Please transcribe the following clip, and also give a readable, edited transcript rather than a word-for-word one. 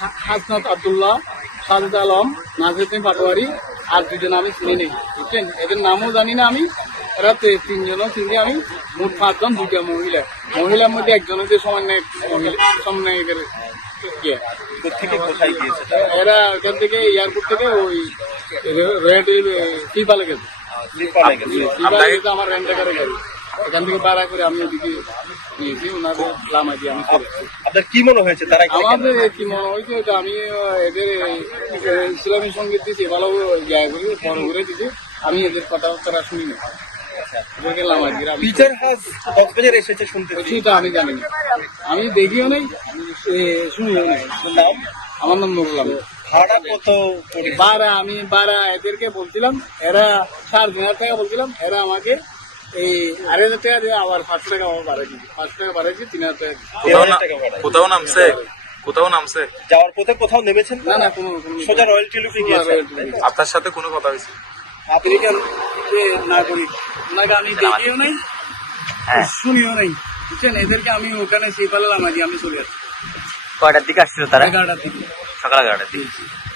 হাসনাত আব্দুল্লাহ, সাজেদ আলম, নাজরুদ্দিন পাটোয়ারি, আর দুজন আমি চিনি নেই, বুঝছেন? এদের নামও জানি না আমি। এরা তিনজনও চিনি আমি। মোট 5 জন, 2টা মহিলা। মহিলার মধ্যে একজনের যে সমন্বয়কের থেকে কোথায় গিয়েছে? এরা ওখান থেকে এয়ারপোর্ট থেকে ওই ত্রিপালে গেছে। ত্রিপালে গেছে আমার রেন্টাকারে গাড়ি। এখান থেকে ভাড়া করে আমি ওদিকে নিয়েছি, ওনাদের লামা দিয়ে আমি চলে আসছি। আপনার কি মনে হয়েছে তারা? আমাদের কি মনে হয়েছে, এটা আমি এদের ইসলামী সঙ্গীত দিচ্ছি, ভালো জায়গা করে বড় করে দিচ্ছি। আমি এদের কথাবার্তা শুনি না। টিচার হাউস কক্সবাজার এসেছে শুনতে, সেটা আমি জানি না, আমি দেখিও নেই, শুনিও নেই। নাম? আমার নাম নুরুল আমিন। ভাড়া কত? আমি এদেরকে বলছিলাম, এরা 4,000 টাকা বলছিলাম, এরা আমাকে এই 2,500 টাকা দিয়ে আবার 500 টাকা আমার বাড়াইছি, 500 টাকা বাড়াইছি, 3,000 টাকা। কোথাও নামছে যাওয়ার পথে কোথাও নেমেছেন? না না, কোনো সোজা রয়্যাল টিলুপে গিয়েছে। আপনার সাথে কোনো কথা হয়েছে? আফ্রিকান যে নাগরিক, ওনাকে আমি দেখিও নাই, শুনিও নাই, বুঝছেন? এদেরকে আমি ওখানে সেই পালালাম, আমি চলে আসছি। কয়টার দিকে আসছিল তারা? 11টার দিকে, সকাল 11টার দিকে।